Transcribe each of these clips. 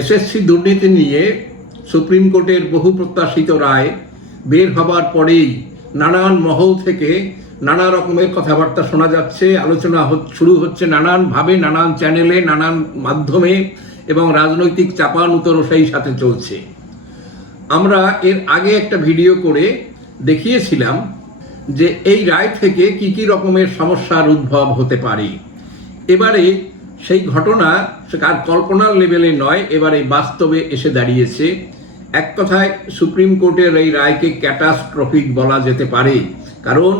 SSC দুর্নীতি নিয়ে supreme কোর্টের বহু প্রত্যাশিত রায় বের হবার পরেই নানান মহল থেকে নানা রকমের কথাবার্তা শোনা যাচ্ছে, আলোচনা শুরু হচ্ছে নানানভাবে, নানান চ্যানেলে, নানান মাধ্যমে, এবং রাজনৈতিক চাপানুতরও সেই সাথে চলছে। আমরা এর আগে একটা ভিডিও করে দেখিয়েছিলাম যে এই রায় থেকে কি কি রকমের সমস্যার উদ্ভব হতে পারে। এবারে সেই ঘটনা আর কল্পনার লেভেলে নয়, এবারে বাস্তবে এসে দাঁড়িয়েছে। এক কথায় সুপ্রিম কোর্টের এই রায়কে ক্যাটাস্ট্রফিক বলা যেতে পারে, কারণ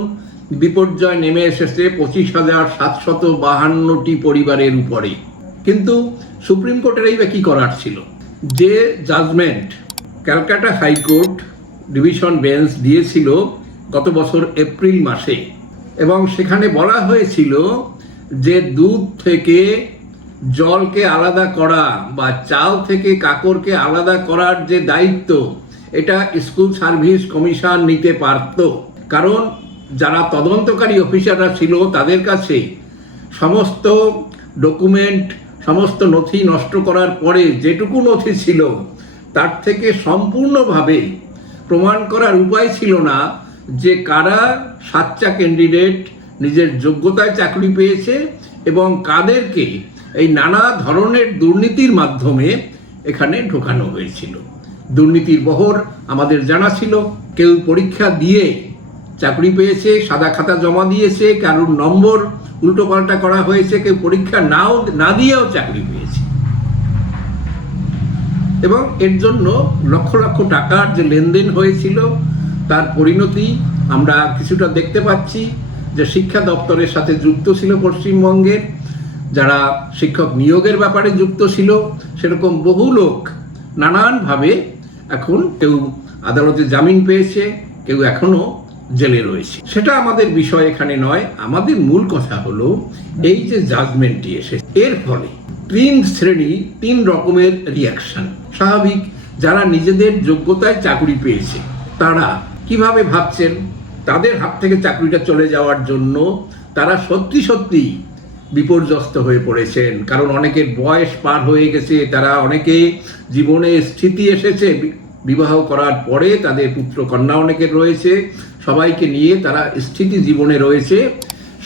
বিপর্যয় নেমে এসেছে 25,752টি পরিবারের উপরে। কিন্তু সুপ্রিম কোর্টের এই কি করার ছিল? যে judgement Calcutta high court division bench দিয়েছিল গত বছর এপ্রিল মাসে, এবং সেখানে বলা হয়েছিল যে দুধ থেকে জলকে আলাদা করা বা চাল থেকে কাকড়কে আলাদা করার যে দায়িত্ব, এটা স্কুল সার্ভিস কমিশন নিতে পারত। কারণ যারা তদন্তকারী অফিসাররা ছিল তাদের কাছে সমস্ত ডকুমেন্ট, সমস্ত নথি নষ্ট করার পরে যেটুকু নথি ছিল তার থেকে সম্পূর্ণভাবে প্রমাণ করার উপায় ছিল না যে কারা সাচ্চা ক্যান্ডিডেট নিজের যোগ্যতায় চাকরি পেয়েছে এবং কাদেরকে এই নানা ধরনের দুর্নীতির মাধ্যমে এখানে ঢোকানো হয়েছিল। দুর্নীতির বহর আমাদের জানা ছিল। কেউ পরীক্ষা দিয়ে চাকরি পেয়েছে, সাদা খাতা জমা দিয়েছে, কারোর নম্বর উল্টোপাল্টা করা হয়েছে, কেউ পরীক্ষা না দিয়েও চাকরি পেয়েছে, এবং এর জন্য লক্ষ লক্ষ টাকার যে লেনদেন হয়েছিল তার পরিণতি আমরা কিছুটা দেখতে পাচ্ছি। যে শিক্ষা দপ্তরের সাথে যুক্ত ছিল পশ্চিমবঙ্গের, যারা শিক্ষক নিয়োগের ব্যাপারে যুক্ত ছিল, সেরকম বহু লোক নানানভাবে এখন কেউ আদালতে জামিন পেয়েছে, কেউ এখনো জেলে রয়েছে। সেটা আমাদের বিষয় এখানে নয়। আমাদের মূল কথা হলো এই যে জাজমেন্টটি এসেছে, এর ফলে তিন রকমের রিয়াকশন স্বাভাবিক। যারা নিজেদের যোগ্যতায় চাকরি পেয়েছে তারা কিভাবে ভাবছেন তাদের হাত থেকে চাকরিটা চলে যাওয়ার জন্য? তারা সত্যি সত্যি বিপর্যস্ত হয়ে পড়েছেন, কারণ অনেকের বয়স পার হয়ে গেছে, তারা অনেকে জীবনে স্থিতি এসেছে, বিবাহ করার পরে তাদের পুত্র কন্যা অনেকের রয়েছে, সবাইকে নিয়ে তারা স্থিতি জীবনে রয়েছে,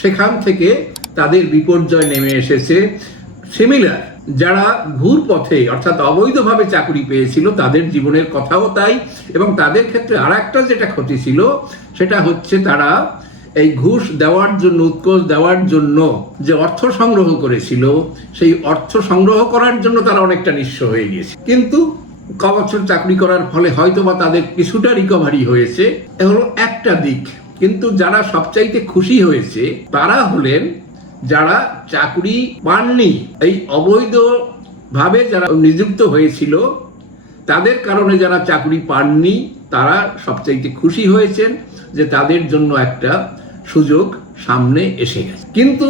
সেখান থেকে তাদের বিপর্যয় নেমে এসেছে। সিমিলার যারা ঘুর পথে অর্থাৎ অবৈধভাবে চাকরি পেয়েছিল তাদের জীবনের কথাও তাই, এবং তাদের ক্ষেত্রে আর একটা যেটা ক্ষতি ছিল সেটা হচ্ছে তারা এই ঘুষ দেওয়ার জন্য, উৎকোচ দেওয়ার জন্য যে অর্থ সংগ্রহ করেছিল, সেই অর্থ সংগ্রহ করার জন্য তারা অনেকটা নিঃস্ব হয়ে গিয়েছে। কিন্তু কবছর চাকরি করার ফলে হয়তো বা তাদের কিছুটা রিকভারি হয়েছে, এ হলো একটা দিক। কিন্তু যারা সবচাইতে খুশি হয়েছে তারা হলেন যারা চাকরি পাননি, এই অবৈধভাবে যারা নিযুক্ত হয়েছিল তাদের কারণে যারা চাকরি পাননি তারা সবচাইতে খুশি হয়েছেন যে তাদের জন্য একটা সুযোগ সামনে এসে গেছে। কিন্তু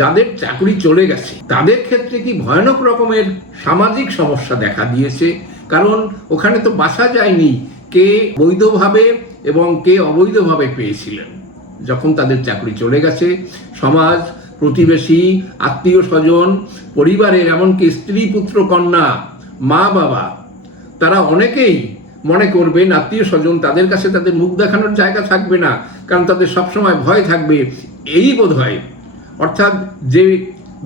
যাদের চাকরি চলে গেছে তাদের ক্ষেত্রে কি ভয়ানক রকমের সামাজিক সমস্যা দেখা দিয়েছে, কারণ ওখানে তো বাছা যায়নি কে বৈধভাবে এবং কে অবৈধভাবে পেয়েছিলেন। যখন তাদের চাকরি চলে গেছে, সমাজ, প্রতিবেশী, আত্মীয় স্বজন, পরিবারের এমনকি স্ত্রী, পুত্র, কন্যা, মা বাবা, তারা অনেকেই মনে করবেন আত্মীয় স্বজন তাদের কাছে তাদের মুখ দেখানোর জায়গা থাকবে না, কারণ তাদের সবসময় ভয় থাকবে এই বোধ হয়, অর্থাৎ যে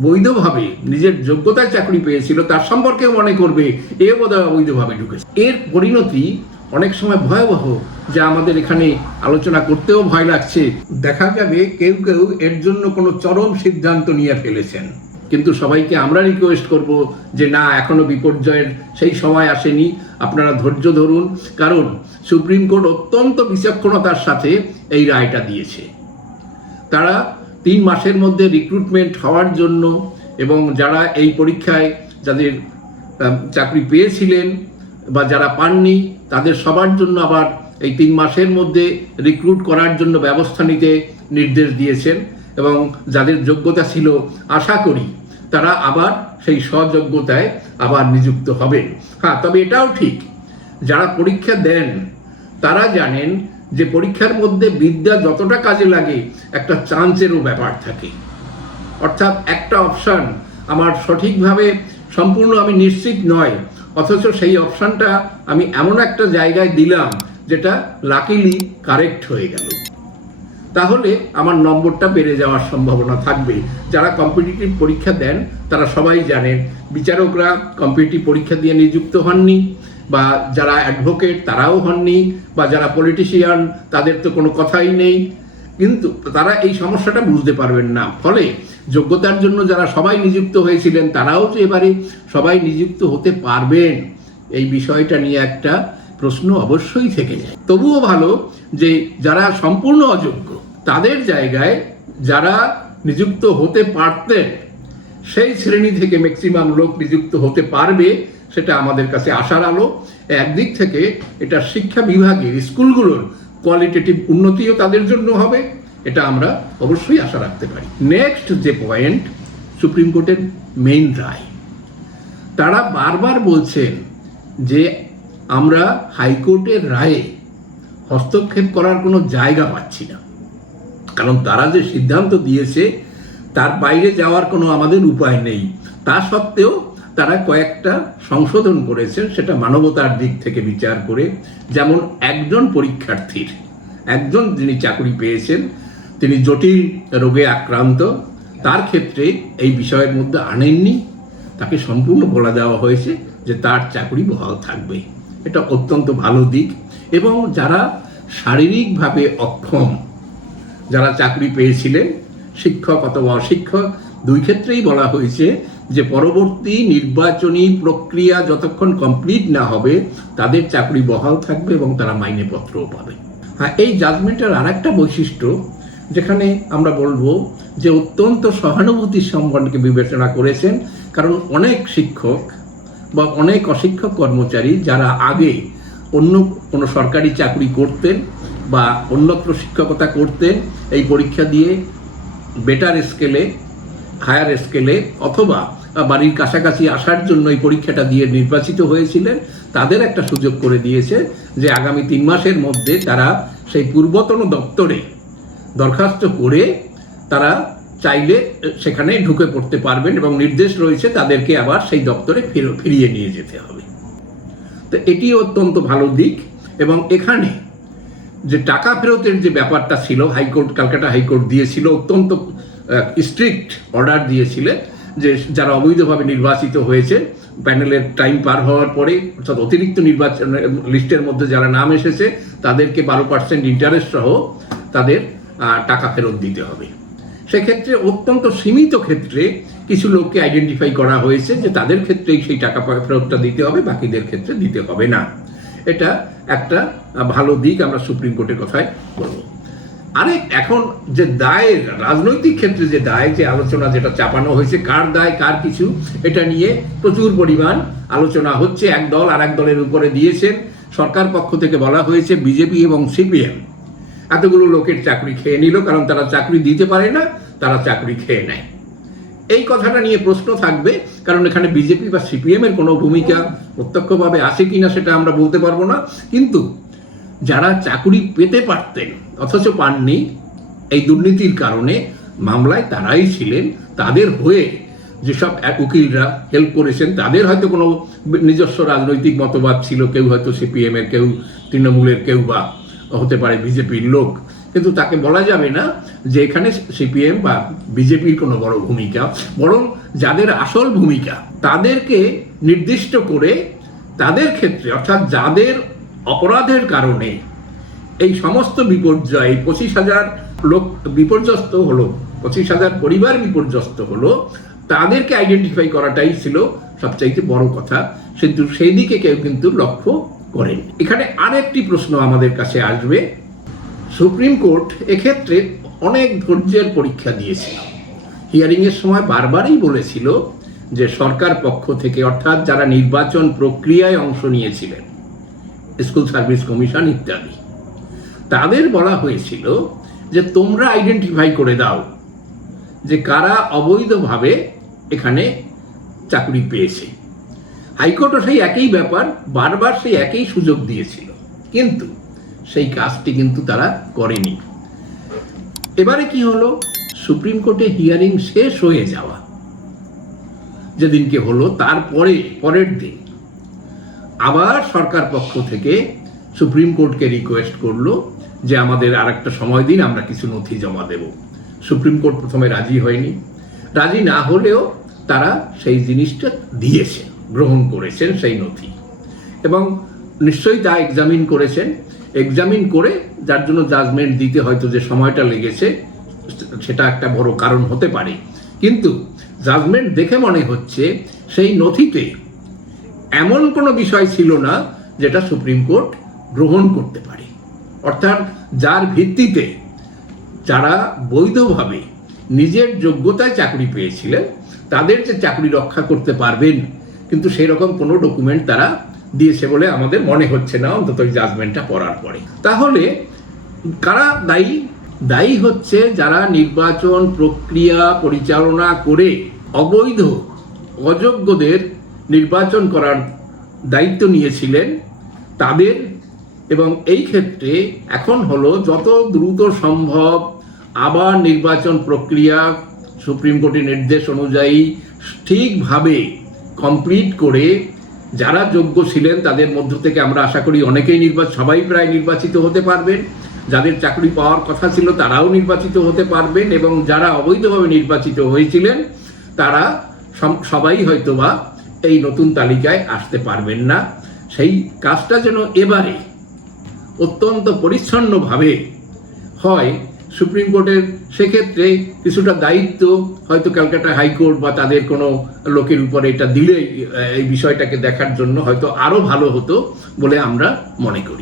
বৈধভাবে নিজের যোগ্যতায় চাকরি পেয়েছিল তার সম্পর্কেও মনে করবে এ বোধহয় অবৈধভাবে ঢুকেছে। এর পরিণতি অনেক সময় ভয়াবহ, যা আমাদের এখানে আলোচনা করতেও ভয় লাগছে। দেখা যাবে কেউ কেউ এর জন্য কোনো চরম সিদ্ধান্ত নিয়ে ফেলেছেন, কিন্তু সবাইকে আমরা রিকোয়েস্ট করব যে না, এখনো বিপর্যয়ের সেই সময় আসেনি, আপনারা ধৈর্য ধরুন, কারণ সুপ্রিম কোর্ট অত্যন্ত বিচক্ষণতার সাথে এই রায়টা দিয়েছে। তারা 3 মাসের মধ্যে রিক্রুটমেন্ট হওয়ার জন্য, এবং যারা এই পরীক্ষায় যাদের চাকরি পেয়েছিলেন বা যারা পাননি তাদের সবার জন্য আবার এই 3 মাসের মধ্যে রিক্রুট করার জন্য ব্যবস্থা নিতে নির্দেশ দিয়েছেন, এবং যাদের যোগ্যতা ছিল আশা করি তারা আবার সেই স্বযোগ্যতায় আবার নিযুক্ত হবেন। হ্যাঁ, তবে এটাও ঠিক, যারা পরীক্ষা দেন তারা জানেন যে পরীক্ষার মধ্যে বিদ্যা যতটা কাজে লাগে একটা চান্সেরও ব্যাপার থাকে। অর্থাৎ একটা অপশন আমার সঠিকভাবে সম্পূর্ণ আমি নিশ্চিত নয়, অথচ সেই অপশানটা আমি এমন একটা জায়গায় দিলাম যেটা লাকিলি কারেক্ট হয়ে গেল, তাহলে আমার নম্বরটা বেড়ে যাওয়ার সম্ভাবনা থাকবে। যারা কম্পিটিটিভ পরীক্ষা দেন তারা সবাই জানেন বিচারকরা কম্পিটিটিভ পরীক্ষা দিয়ে নিযুক্ত হননি, বা যারা অ্যাডভোকেট তারাও হননি, বা যারা পলিটিশিয়ান তাদের তো কোনো কথাই নেই, কিন্তু তারা এই সমস্যাটা বুঝতে পারবেন না। ফলে যোগ্যতার জন্য যারা সবাই নিযুক্ত হয়েছিলেন তারাও যে এবারে সবাই নিযুক্ত হতে পারবেন এই বিষয়টা নিয়ে একটা প্রশ্ন অবশ্যই থেকে যায়। তবুও ভালো যে যারা সম্পূর্ণ অযোগ্য তাদের জায়গায় যারা নিযুক্ত হতে পারতেন সেই শ্রেণী থেকে ম্যাক্সিমাম লোক নিযুক্ত হতে পারবে, সেটা আমাদের কাছে আশার আলো। একদিক থেকে এটা শিক্ষা বিভাগের স্কুলগুলোর কোয়ালিটেটিভ উন্নতিও তাদের জন্য হবে, এটা আমরা অবশ্যই আশা রাখতে পারি। নেক্সট যে পয়েন্ট, সুপ্রিম কোর্টের মেইন রায়। তারা বারবার বলছেন যে আমরা হাইকোর্টের রায়ে হস্তক্ষেপ করার কোনো জায়গা পাচ্ছি না, কারণ তারা যে সিদ্ধান্ত দিয়েছে তার বাইরে যাওয়ার কোনো আমাদের উপায় নেই। তা সত্ত্বেও তারা কয়েকটা সংশোধন করেছেন, সেটা মানবতার দিক থেকে বিচার করে। যেমন একজন পরীক্ষার্থীর, একজন যিনি চাকরি পেয়েছেন তিনি জটিল রোগে আক্রান্ত, তার ক্ষেত্রে এই বিষয়ের মধ্যে আনেননি, তাকে সম্পূর্ণ বলা দেওয়া হয়েছে যে তার চাকরি বহাল থাকবে। এটা অত্যন্ত ভালো দিক। এবং যারা শারীরিকভাবে অক্ষম, যারা চাকরি পেয়েছিলেন, শিক্ষক অথবা অশিক্ষক দুই ক্ষেত্রেই বলা হয়েছে যে পরবর্তী নির্বাচনী প্রক্রিয়া যতক্ষণ কমপ্লিট না হবে তাদের চাকরি বহাল থাকবে এবং তারা মাইনেপত্রও পাবে। হ্যাঁ, এই জাজমেন্টের আর একটা বৈশিষ্ট্য যেখানে আমরা বলবো যে অত্যন্ত সহানুভূতি সম্পর্কে বিবেচনা করেছেন, কারণ অনেক শিক্ষক বা অনেক অশিক্ষক কর্মচারী যারা আগে অন্য কোনো সরকারি চাকরি করতেন বা অন্যত্র শিক্ষকতা করতেন, এই পরীক্ষা দিয়ে বেটার স্কেলে, হায়ার স্কেলে অথবা বাড়ির কাছাকাছি আসার জন্য এই পরীক্ষাটা দিয়ে নির্বাচিত হয়েছিলেন, তাদের একটা সুযোগ করে দিয়েছে যে আগামী 3 মাসের মধ্যে তারা সেই পূর্বতন দপ্তরে দরখাস্ত করে তারা চাইলে সেখানে ঢুকে পড়তে পারবেন এবং নির্দেশ রয়েছে তাদেরকে আবার সেই দপ্তরে ফিরিয়ে নিয়ে যেতে হবে। তো এটি অত্যন্ত ভালো দিক। এবং এখানে যে টাকা ফেরতের যে ব্যাপারটা ছিল, হাইকোর্ট, ক্যালকাটা হাইকোর্ট দিয়েছিল অত্যন্ত স্ট্রিক্ট অর্ডার দিয়েছিলেন যে যারা অবৈধভাবে নির্বাচিত হয়েছে প্যানেলের টাইম পার হওয়ার পরে, অর্থাৎ অতিরিক্ত নির্বাচন লিস্টের মধ্যে যারা নাম এসেছে তাদেরকে 12% ইন্টারেস্ট সহ তাদের টাকা ফেরত দিতে হবে। সেক্ষেত্রে অত্যন্ত সীমিত ক্ষেত্রে কিছু লোককে আইডেন্টিফাই করা হয়েছে যে তাদের ক্ষেত্রেই সেই টাকা ফেরতটা দিতে হবে, বাকিদের ক্ষেত্রে দিতে হবে না। এটা একটা ভালো দিক, আমরা সুপ্রিম কোর্টের কথায় বলবো। আরেক এখন যে দায়ের, রাজনৈতিক ক্ষেত্রে যে দায়, যে আলোচনা যেটা চাপানো হয়েছে, কার দায় কার কিছু, এটা নিয়ে প্রচুর পরিমাণ আলোচনা হচ্ছে। এক দল আর এক দলের উপরে দিয়েছেন। সরকার পক্ষ থেকে বলা হয়েছে বিজেপি এবং সিপিএম এতগুলো লোকের চাকরি খেয়ে নিল, কারণ তারা চাকরি দিতে পারে না, তারা চাকরি খেয়ে নেয়। এই কথাটা নিয়ে প্রশ্ন থাকবে, কারণ এখানে বিজেপি বা সিপিএম এর কোনো ভূমিকা প্রত্যক্ষভাবে আছে কিনা সেটা আমরা বলতে পারবো না। কিন্তু যারা চাকরি পেতে পারতেন অথচ পাননি, এই দুর্নীতির কারণে মামলায় তারাই ছিলেন, তাদের হয়ে যেসব উকিলরা হেল্প করেছেন তাদের হয়তো কোনো নিজস্ব রাজনৈতিক মতবাদ ছিল, কেউ হয়তো সিপিএম এর, কেউ তৃণমূলের, কেউ বা হতে পারে বিজেপির লোক, কিন্তু তাকে বলা যাবে না যে এখানে সিপিএম বা বিজেপির কোনো বড় ভূমিকা। বরং যাদের আসল ভূমিকা তাদেরকে নির্দিষ্ট করে তাদের ক্ষেত্রে, অর্থাৎ যাদের অপরাধের কারণে এই সমস্ত বিপর্যয়, 25,000 লোক বিপর্যস্ত হলো, 25,000 পরিবার বিপর্যস্ত হলো, তাদেরকে আইডেন্টিফাই করাটাই ছিল সবচাইতে বড় কথা। কিন্তু সেই দিকে কেউ কিন্তু লক্ষ্য করেন। এখানে আরেকটি প্রশ্ন আমাদের কাছে আসবে, সুপ্রিম কোর্ট এক্ষেত্রে অনেক ধৈর্যের পরীক্ষা দিয়েছিল। হিয়ারিংয়ের সময় বারবারই বলেছিল যে সরকার পক্ষ থেকে, অর্থাৎ যারা নির্বাচন প্রক্রিয়ায় অংশ নিয়েছিলেন, স্কুল সার্ভিস কমিশন ইত্যাদি, তাদের বলা হয়েছিল যে তোমরা আইডেন্টিফাই করে দাও যে কারা অবৈধভাবে এখানে চাকরি পেয়েছে। হাইকোর্টও সেই একই ব্যাপার, বারবার সেই একই সুযোগ দিয়েছিল, কিন্তু সেই কাজটি কিন্তু তারা করেনি। এবারে কি হলো, সুপ্রিম কোর্টে হিয়ারিং শেষ হয়ে যাওয়া যেদিনকে হলো তারপরে পরের দিন আবার সরকার পক্ষ থেকে সুপ্রিম কোর্টকে রিকোয়েস্ট করলো যে আমাদের আর একটা সময় দিন, আমরা কিছু নথি জমা দেব। সুপ্রিম কোর্ট প্রথমে রাজি হয়নি। রাজি না হলেও তারা সেই জিনিসটা দিয়েছেন, গ্রহণ করেছেন সেই নথি, এবং নিশ্চয়ই তা এক্সামিন করেছেন। এক্সামিন করে যার জন্য জাজমেন্ট দিতে হয়তো যে সময়টা লেগেছে সেটা একটা বড় কারণ হতে পারে, কিন্তু জাজমেন্ট দেখে মনে হচ্ছে সেই নথিতে এমন কোনো বিষয় ছিল না যেটা সুপ্রিম কোর্ট গ্রহণ করতে পারে। অর্থাৎ যার ভিত্তিতে যারা বৈধভাবে নিজের যোগ্যতায় চাকরি পেয়েছিলেন তাদের যে চাকরি রক্ষা করতে পারবেন, কিন্তু সেই রকম কোনো ডকুমেন্ট তারা দিয়েছে বলে আমাদের মনে হচ্ছে না, অন্তত এই জাজমেন্টটা পড়ার পরে। তাহলে কারা দায়ী? দায়ী হচ্ছে যারা নির্বাচন প্রক্রিয়া পরিচালনা করে অবৈধ অযোগ্যদের নির্বাচন করার দায়িত্ব নিয়েছিলেন তাদের। এবং এই ক্ষেত্রে এখন হলো যত দ্রুত সম্ভব আবার নির্বাচন প্রক্রিয়া সুপ্রিম কোর্টের নির্দেশ অনুযায়ী ঠিকভাবে কমপ্লিট করে যারা যোগ্য ছিলেন তাদের মধ্য থেকে আমরা আশা করি অনেকেই সবাই প্রায় নির্বাচিত হতে পারবেন, যাদের চাকরি পাওয়ার কথা ছিল তারাও নির্বাচিত হতে পারবেন, এবং যারা অবৈধভাবে নির্বাচিত হয়েছিলেন তারা সবাই হয়তোবা এই নতুন তালিকায় আসতে পারবেন না। সেই কাজটা যেন এবারে অত্যন্ত পরিচ্ছন্নভাবে হয় সুপ্রিম কোর্টের, সেক্ষেত্রে কিছুটা দায়িত্ব হয়তো ক্যালকাটা হাইকোর্ট বা তাদের কোনো লোকের উপরে এটা দিলে এই বিষয়টাকে দেখার জন্য হয়তো আরো ভালো হতো বলে আমরা মনে করি।